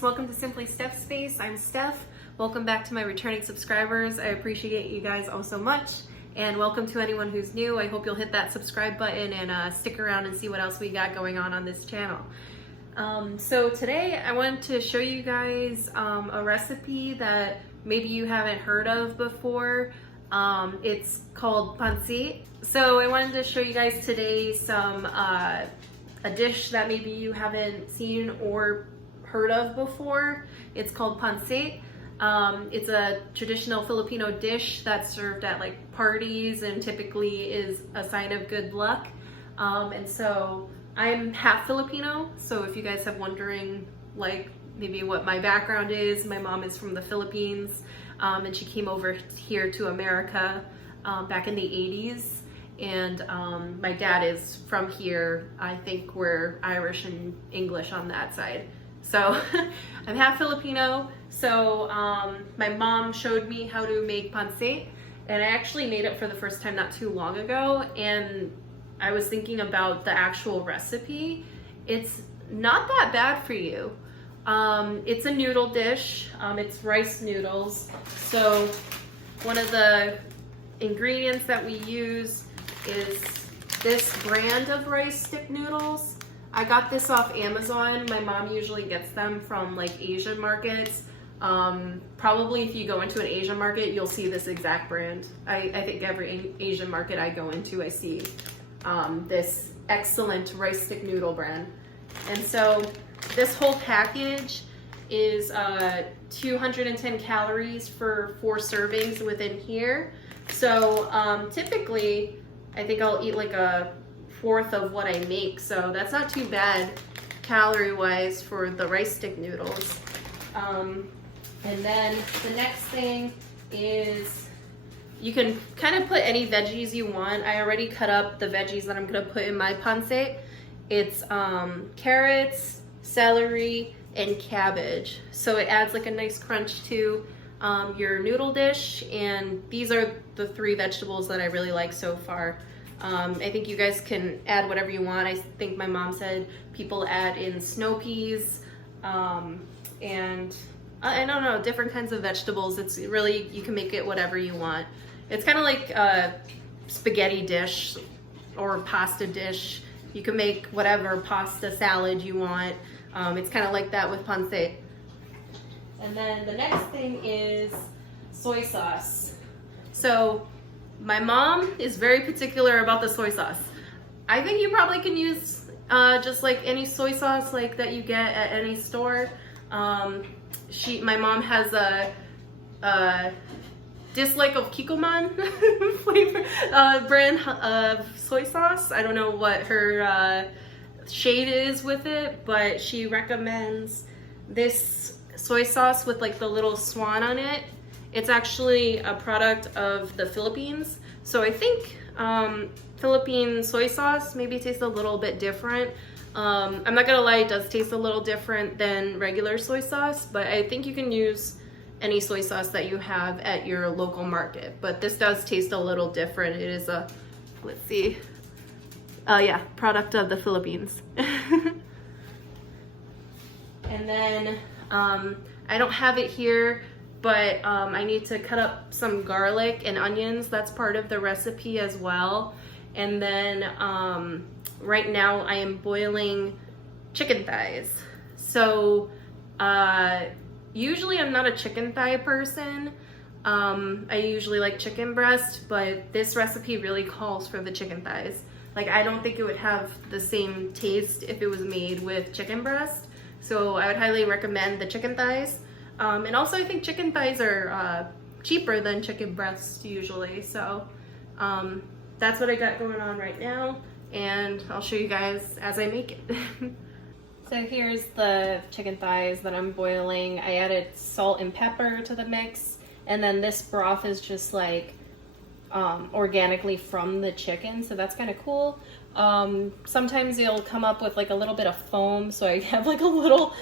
guys, welcome to Simply Steph Space. I'm Steph. Welcome back to my returning subscribers. I appreciate you guys all so much. And welcome to anyone who's new. I hope you'll hit that subscribe button and stick around and see what else we got going on this channel. So today I wanted to show you guys a recipe that maybe you haven't heard of before. It's called Pancit. So I wanted to show you guys today a dish that maybe you haven't seen or heard of before. It's called Pancit. It's a traditional Filipino dish that's served at like parties and typically is a sign of good luck. And so I'm half Filipino, so if you guys have wondering like maybe what my background is, my mom is from the Philippines, and she came over here to America back in the 80s. And my dad is from here. I think we're Irish and English on that side. So I'm half Filipino. So my mom showed me how to make pancit, and I actually made it for the first time not too long ago. And I was thinking about the actual recipe. It's not that bad for you. It's a noodle dish. It's rice noodles. So one of the ingredients that we use is this brand of rice stick noodles. I got this off Amazon. My mom usually gets them from like Asian markets. Probably if you go into an Asian market, you'll see this exact brand. I think every Asian market I go into, I see this excellent rice stick noodle brand. And so this whole package is 210 calories for 4 servings within here. So typically, I think I'll eat like a fourth of what I make, so that's not too bad calorie-wise for the rice stick noodles. And then the next thing is you can kind of put any veggies you want. I already cut up the veggies that I'm gonna put in my pancit. It's carrots, celery, and cabbage. So it adds like a nice crunch to your noodle dish, and these are the 3 vegetables that I really like so far. I think you guys can add whatever you want. I think my mom said people add in snow peas, and I don't know, different kinds of vegetables. It's really, you can make it whatever you want. It's kind of like a spaghetti dish or pasta dish. You can make whatever pasta salad you want. It's kind of like that with pancit. And then the next thing is soy sauce. So my mom is very particular about the soy sauce. I think you probably can use just like any soy sauce like that you get at any store. My mom has a dislike of Kikkoman flavor brand of soy sauce. I don't know what her shade is with it, but she recommends this soy sauce with like the little swan on it. It's actually a product of the Philippines. So I think Philippine soy sauce maybe tastes a little bit different. I'm not gonna lie, it does taste a little different than regular soy sauce, but I think you can use any soy sauce that you have at your local market. But this does taste a little different. It is a, let's see, yeah, product of the Philippines. And then I don't have it here, but I need to cut up some garlic and onions. That's part of the recipe as well. And then right now I am boiling chicken thighs. So usually I'm not a chicken thigh person. I usually like chicken breast, but this recipe really calls for the chicken thighs. Like, I don't think it would have the same taste if it was made with chicken breast. So I would highly recommend the chicken thighs. And also I think chicken thighs are cheaper than chicken breasts usually. So that's what I got going on right now, and I'll show you guys as I make it. So here's the chicken thighs that I'm boiling. I added salt and pepper to the mix, and then this broth is just like organically from the chicken, so that's kind of cool. Sometimes it'll come up with like a little bit of foam, so I have like a little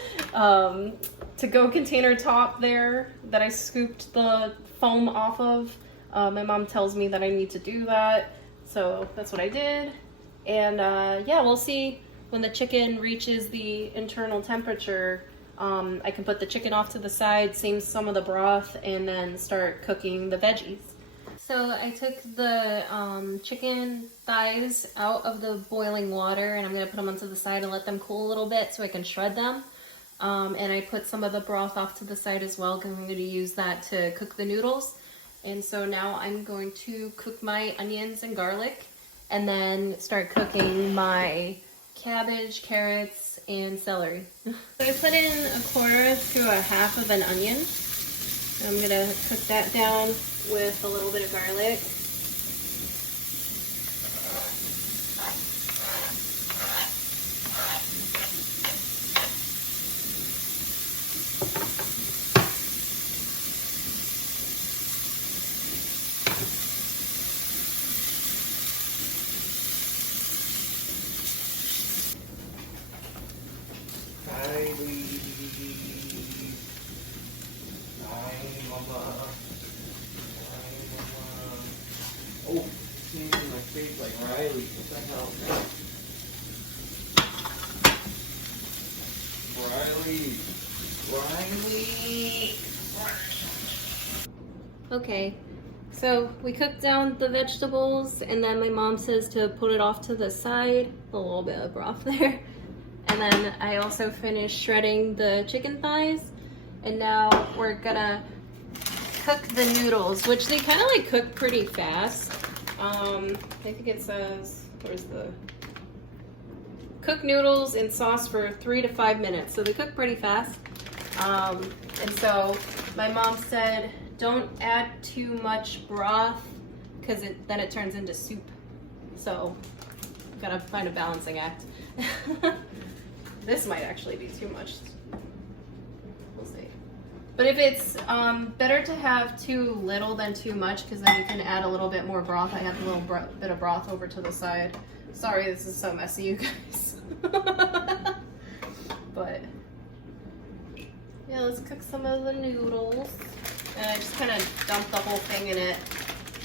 to-go container top there that I scooped the foam off of. My mom tells me that I need to do that, so that's what I did. And yeah, we'll see when the chicken reaches the internal temperature I can put the chicken off to the side, save some of the broth, and then start cooking the veggies. So I took the chicken thighs out of the boiling water, and I'm gonna put them onto the side and let them cool a little bit so I can shred them. And I put some of the broth off to the side as well because I'm going to use that to cook the noodles. And so now I'm going to cook my onions and garlic and then start cooking my cabbage, carrots, and celery. So I put in 1/4 to 1/2 of an onion. I'm going to cook that down with a little bit of garlic. Oh, seeing my face like Riley. What the hell? Riley. Okay, so we cooked down the vegetables, and then my mom says to put it off to the side. A little bit of broth there. And then I also finished shredding the chicken thighs. And now we're gonna cook the noodles, which they kind of like cook pretty fast. I think it says, where's the cook noodles in sauce for 3 to 5 minutes, so they cook pretty fast. And so my mom said don't add too much broth because then it turns into soup, so gotta find a balancing act. This might actually be too much. We'll see. But if it's better to have too little than too much, because then you can add a little bit more broth. I have a little bit of broth over to the side. Sorry, this is so messy, you guys. But yeah, let's cook some of the noodles. And I just kind of dumped the whole thing in it.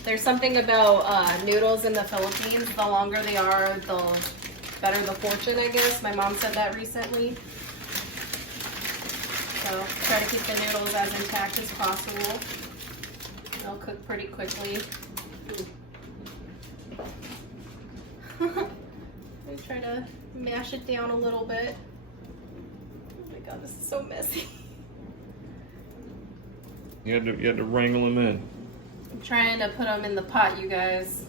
There's something about noodles in the Philippines. The longer they are, the better the fortune, I guess. My mom said that recently. So try to keep the noodles as intact as possible. They'll cook pretty quickly. I try to mash it down a little bit. Oh my god, this is so messy. You had to wrangle them in. I'm trying to put them in the pot, you guys.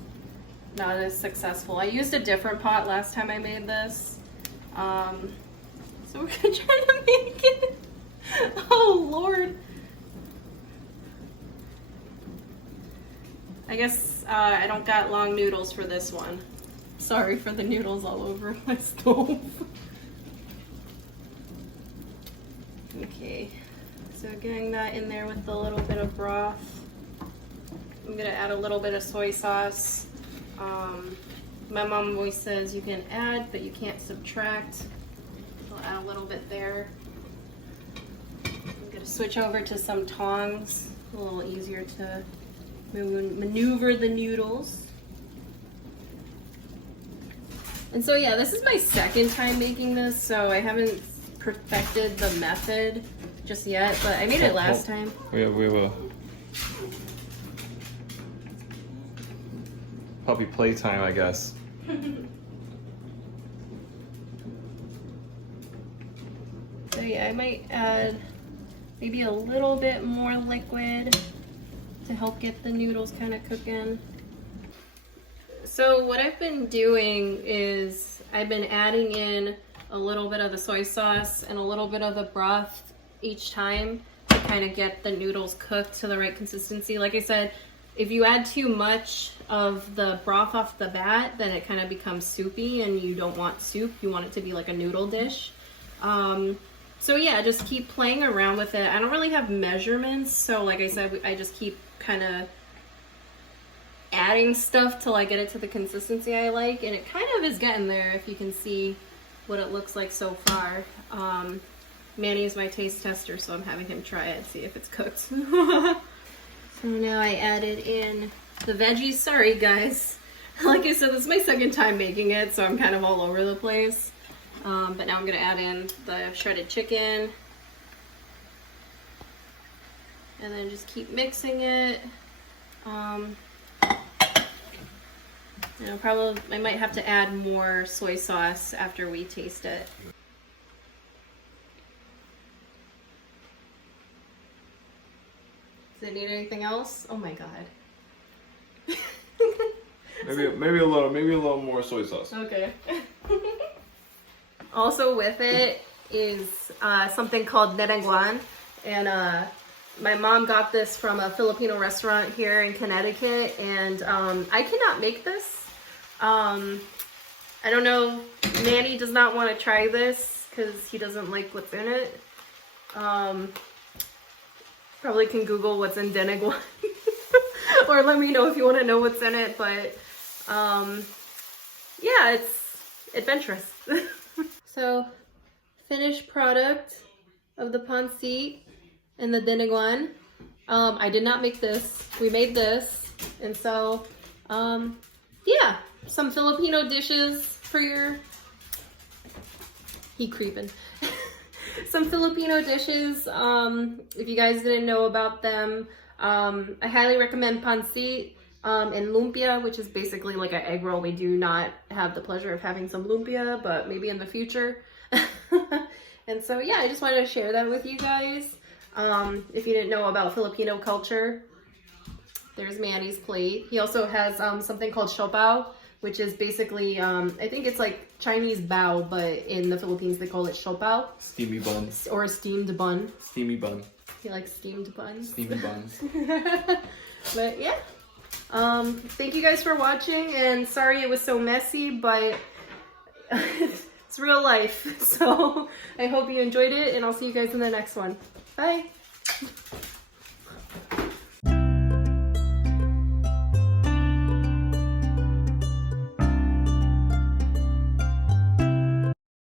Not as successful. I used a different pot last time I made this. So we're gonna try to make it. Oh Lord. I guess I don't got long noodles for this one. Sorry for the noodles all over my stove. Okay, so getting that in there with a little bit of broth. I'm gonna add a little bit of soy sauce. My mom always says you can add, but you can't subtract. I'll add a little bit there. I'm gonna switch over to some tongs. A little easier to maneuver the noodles. And so yeah, this is my second time making this, so I haven't perfected the method just yet, but I made it last time. We have a puppy playtime, I guess. So yeah, I might add maybe a little bit more liquid to help get the noodles kind of cooking. So what I've been doing is I've been adding in a little bit of the soy sauce and a little bit of the broth each time to kind of get the noodles cooked to the right consistency. Like I said, if you add too much of the broth off the bat, then it kind of becomes soupy, and you don't want soup. You want it to be like a noodle dish. So yeah, just keep playing around with it. I don't really have measurements, so like I said, I just keep kind of adding stuff till I get it to the consistency I like, and it kind of is getting there, if you can see what it looks like so far. Manny is my taste tester, so I'm having him try it and see if it's cooked. So now I added in the veggies. Sorry guys, like I said, this is my second time making it, so I'm kind of all over the place. But now I'm gonna add in the shredded chicken, And then just keep mixing it. You know, probably I might have to add more soy sauce after we taste it. Does it need anything else? Oh my god. Maybe a little more soy sauce. Okay. Also with it is something called merenguan, and my mom got this from a Filipino restaurant here in Connecticut, and I cannot make this. I don't know, Manny does not want to try this because he doesn't like what's in it. Probably can Google what's in merenguan or let me know if you want to know what's in it, but yeah, it's adventurous. So, finished product of the pancit and the merenguan. I did not make this. We made this, and so yeah, some Filipino dishes for your creeping. Some Filipino dishes. If you guys didn't know about them, I highly recommend pancit. And lumpia, which is basically like an egg roll. We do not have the pleasure of having some lumpia, but maybe in the future. And so yeah, I just wanted to share that with you guys. If you didn't know about Filipino culture, there's Manny's plate. He also has something called siopao, which is basically, I think it's like Chinese bao, but in the Philippines they call it siopao. Steamy buns. Or a steamed bun. Steamy bun. He likes steamed buns. Steamy buns. But yeah. Thank you guys for watching, and sorry it was so messy, but it's real life. So I hope you enjoyed it, and I'll see you guys in the next one. Bye.